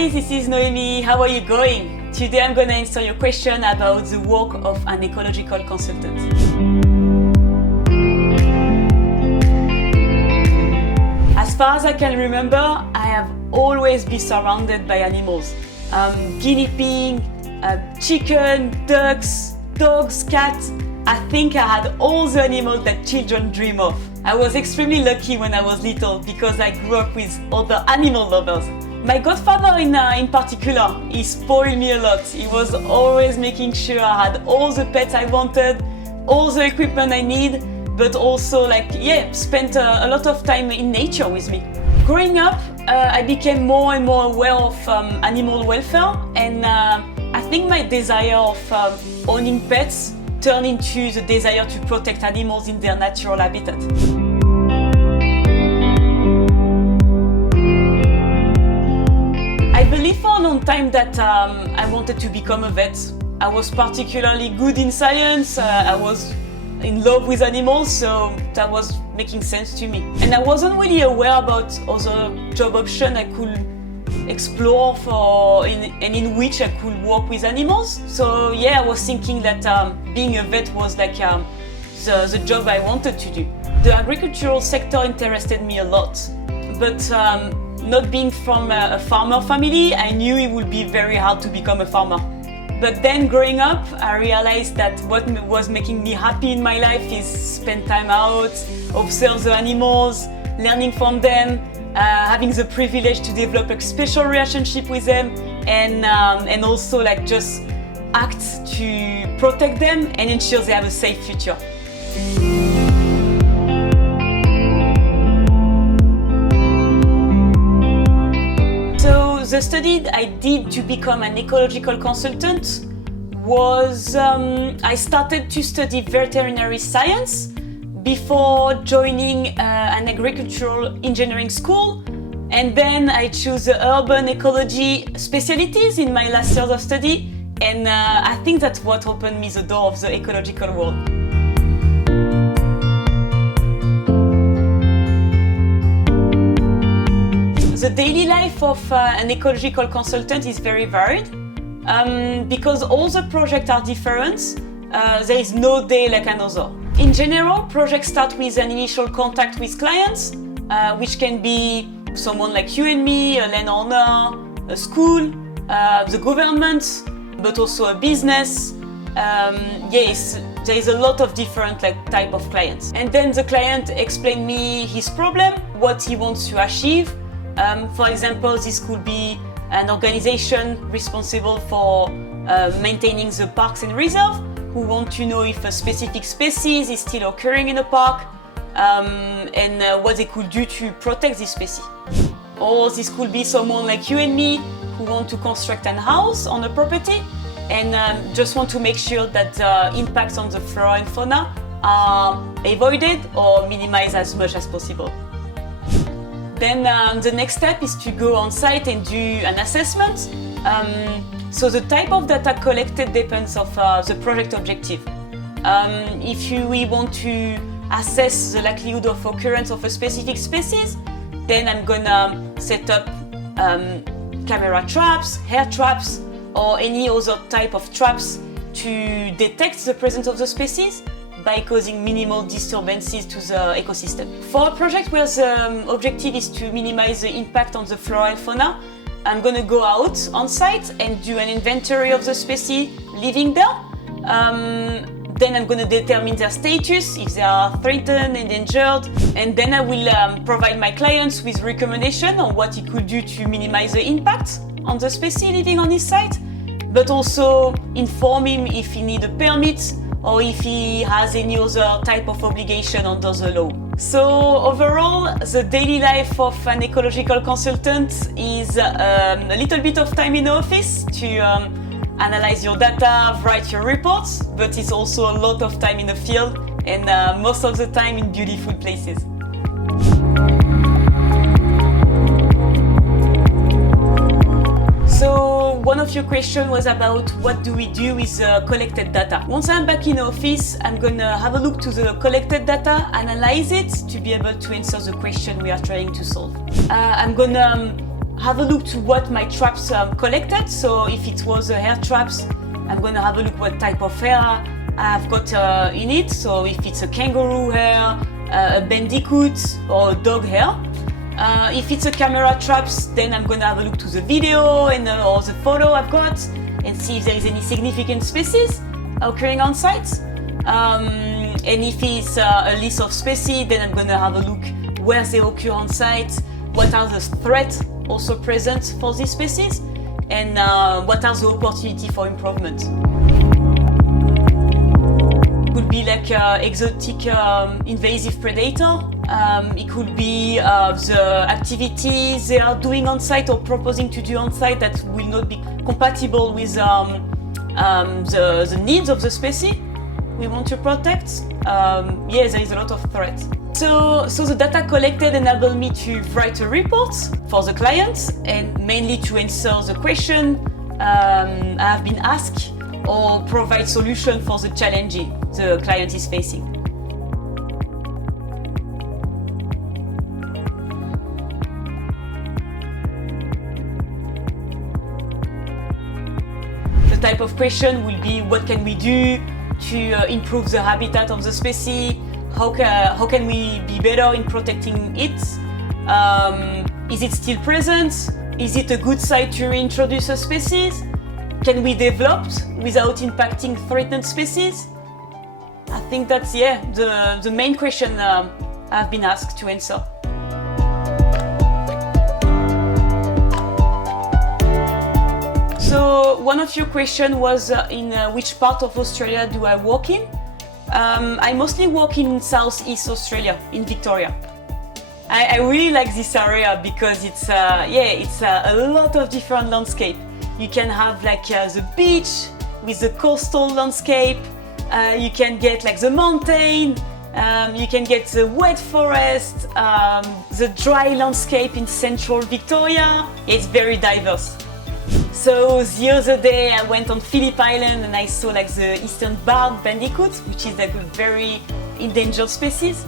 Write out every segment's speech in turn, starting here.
Hi, this is Noemie. How are you going? Today I'm going to answer your question about the work of an ecological consultant. As far as I can remember, I have always been surrounded by animals. Guinea pig, chicken, ducks, dogs, cats. I think I had all the animals that children dream of. I was extremely lucky when I was little because I grew up with other animal lovers. My godfather in particular, he spoiled me a lot. He was always making sure I had all the pets I wanted, all the equipment I need, but also spent a lot of time in nature with me. Growing up, I became more and more aware of animal welfare, and I think my desire of owning pets turned into the desire to protect animals in their natural habitat. I believed for a long time that I wanted to become a vet. I was particularly good in science, I was in love with animals, so that was making sense to me. And I wasn't really aware about other job options I could explore in which I could work with animals. So I was thinking that being a vet was the job I wanted to do. The agricultural sector interested me a lot, but not being from a farmer family, I knew it would be very hard to become a farmer. But then growing up, I realized that what was making me happy in my life is spend time out, observe the animals, learning from them, having the privilege to develop a special relationship with them, and also just act to protect them and ensure they have a safe future. The study I did to become an ecological consultant was I started to study veterinary science before joining an agricultural engineering school, and then I chose the urban ecology specialties in my last years of study, and I think that's what opened me the door of the ecological world. The daily life of an ecological consultant is very varied because all the projects are different. There is no day like another. In general, projects start with an initial contact with clients, which can be someone like you and me, a landowner, a school, the government, but also a business. Yes, there is a lot of different type of clients. And then the client explains me his problem, what he wants to achieve. For example, this could be an organization responsible for maintaining the parks and reserves, who want to know if a specific species is still occurring in a park, and what they could do to protect this species. Or this could be someone like you and me who want to construct a house on a property and just want to make sure that the impacts on the flora and fauna are avoided or minimized as much as possible. Then the next step is to go on site and do an assessment. So the type of data collected depends on the project objective. If we want to assess the likelihood of occurrence of a specific species, then I'm gonna set up camera traps, hair traps, or any other type of traps to detect the presence of the species by causing minimal disturbances to the ecosystem. For a project where the objective is to minimize the impact on the flora and fauna, I'm going to go out on site and do an inventory of the species living there. Then I'm going to determine their status, if they are threatened, endangered, and then I will provide my clients with recommendations on what he could do to minimize the impact on the species living on his site, but also inform him if he needs a permit or if he has any other type of obligation under the law. So overall, the daily life of an ecological consultant is a little bit of time in the office to analyze your data, write your reports, but it's also a lot of time in the field and most of the time in beautiful places. So one of your questions was about what do we do with collected data. Once I'm back in office, I'm gonna have a look to the collected data, analyze it to be able to answer the question we are trying to solve. I'm gonna have a look to what my traps collected. So if it was hair traps, I'm going to have a look what type of hair I've got in it. So if it's a kangaroo hair, a bandicoot or a dog hair. If it's a camera traps, then I'm going to have a look to the video and or the photo I've got and see if there is any significant species occurring on site. And if it's a list of species, then I'm going to have a look where they occur on site, what are the threats also present for these species, and what are the opportunities for improvement. It could be like exotic invasive predator. It could be the activities they are doing on site or proposing to do on site that will not be compatible with the needs of the species we want to protect. Yeah, there is a lot of threat. So the data collected enabled me to write a report for the client and mainly to answer the question I have been asked or provide solution for the challenges the client is facing. The type of question will be what can we do to improve the habitat of the species? How can we be better in protecting it? Is it still present? Is it a good site to reintroduce a species? Can we develop without impacting threatened species? I think that's the main question I've been asked to answer. So one of your questions was in which part of Australia do I work in? I mostly work in Southeast Australia, in Victoria. I really like this area because it's a lot of different landscape. You can have like the beach with the coastal landscape. You can get like the mountain. You can get the wet forest, the dry landscape in central Victoria. It's very diverse. So the other day I went on Phillip Island and I saw like the eastern barred bandicoot, which is like a very endangered species.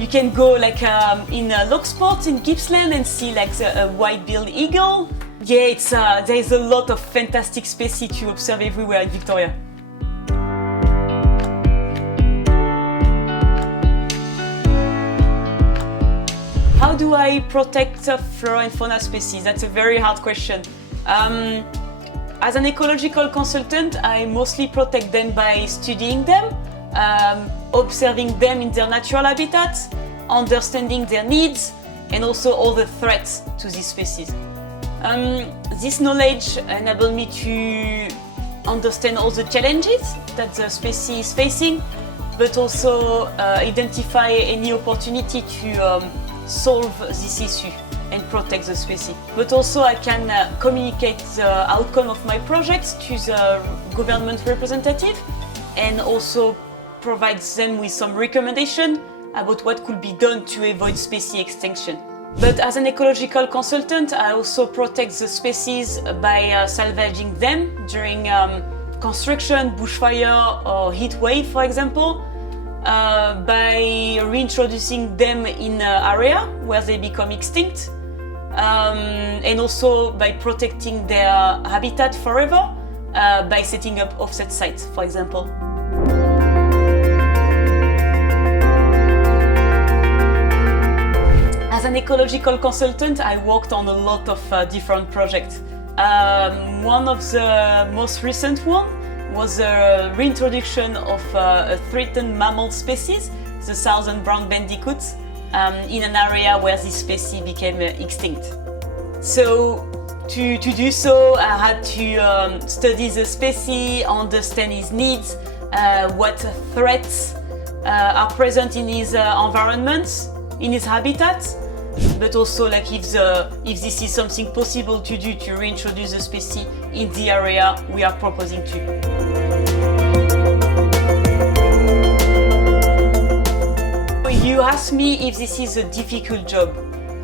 You can go like in Locksport in Gippsland and see like the white-billed eagle. Yeah, there is a lot of fantastic species to observe everywhere in Victoria. How do I protect flora and fauna species? That's a very hard question. As an ecological consultant, I mostly protect them by studying them, observing them in their natural habitats, understanding their needs, and also all the threats to these species. This knowledge enables me to understand all the challenges that the species is facing, but also identify any opportunity to solve this issue and protect the species. But also I can communicate the outcome of my projects to the government representative and also provide them with some recommendation about what could be done to avoid species extinction. But as an ecological consultant, I also protect the species by salvaging them during construction, bushfire or heat wave, for example. By reintroducing them in an area where they become extinct, and also by protecting their habitat forever by setting up offset sites, for example. As an ecological consultant, I worked on a lot of different projects. One of the most recent ones was the reintroduction of a threatened mammal species, the southern brown bandicoot, in an area where this species became extinct. So to do so, I had to study the species, understand his needs, what threats are present in his environment, in his habitat, but also like if this is something possible to do to reintroduce the species in the area we are proposing to. You asked me if this is a difficult job.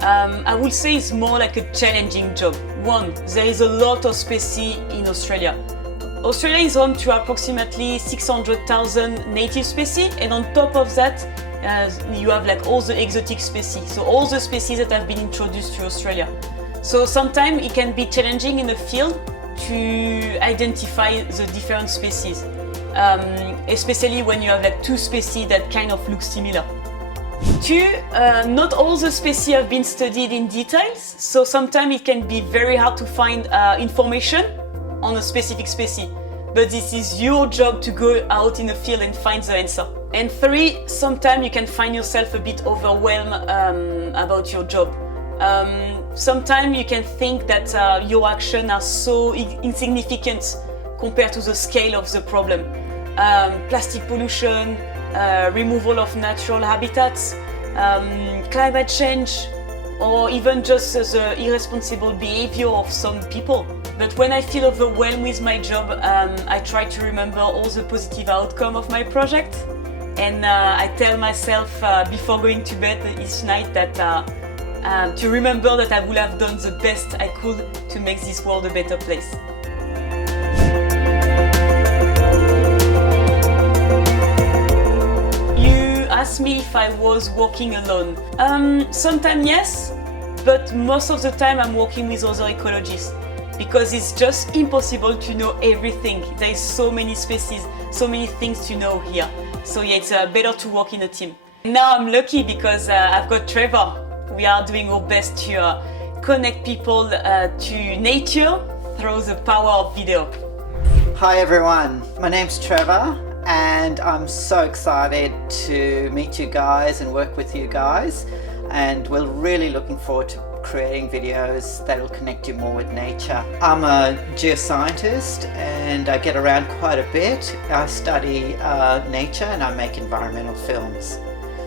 I would say it's more like a challenging job. One, there is a lot of species in Australia. Australia is home to approximately 600,000 native species, and on top of that, you have like all the exotic species. So all the species that have been introduced to Australia. So sometimes it can be challenging in the field to identify the different species, especially when you have like two species that kind of look similar. Two, not all the species have been studied in details, so sometimes it can be very hard to find information on a specific species. But this is your job to go out in the field and find the answer. And three, sometimes you can find yourself a bit overwhelmed about your job. Sometimes you can think that your actions are so insignificant compared to the scale of the problem. Plastic pollution, removal of natural habitats, climate change, or even just the irresponsible behavior of some people. But when I feel overwhelmed with my job, I try to remember all the positive outcomes of my project. And I tell myself before going to bed each night that to remember that I would have done the best I could to make this world a better place. You asked me if I was working alone. Sometimes yes, but most of the time I'm working with other ecologists because it's just impossible to know everything. There is so many species, so many things to know here. So yeah, it's better to work in a team. Now I'm lucky because I've got Trevor. We are doing our best to connect people to nature through the power of video. Hi everyone, my name's Trevor and I'm so excited to meet you guys and work with you guys, and we're really looking forward to creating videos that will connect you more with nature. I'm a geoscientist and I get around quite a bit. I study nature and I make environmental films.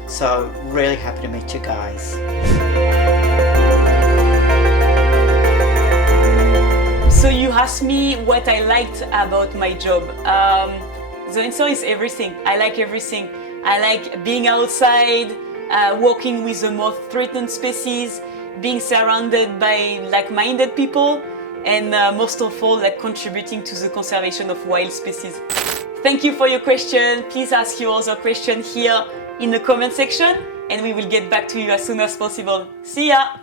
So really happy to meet you guys. So you asked me what I liked about my job. The answer is everything. I like everything. I like being outside, working with the most threatened species, being surrounded by like-minded people, and most of all, like contributing to the conservation of wild species. Thank you for your question. Please ask your other question here in the comment section, and we will get back to you as soon as possible. See ya!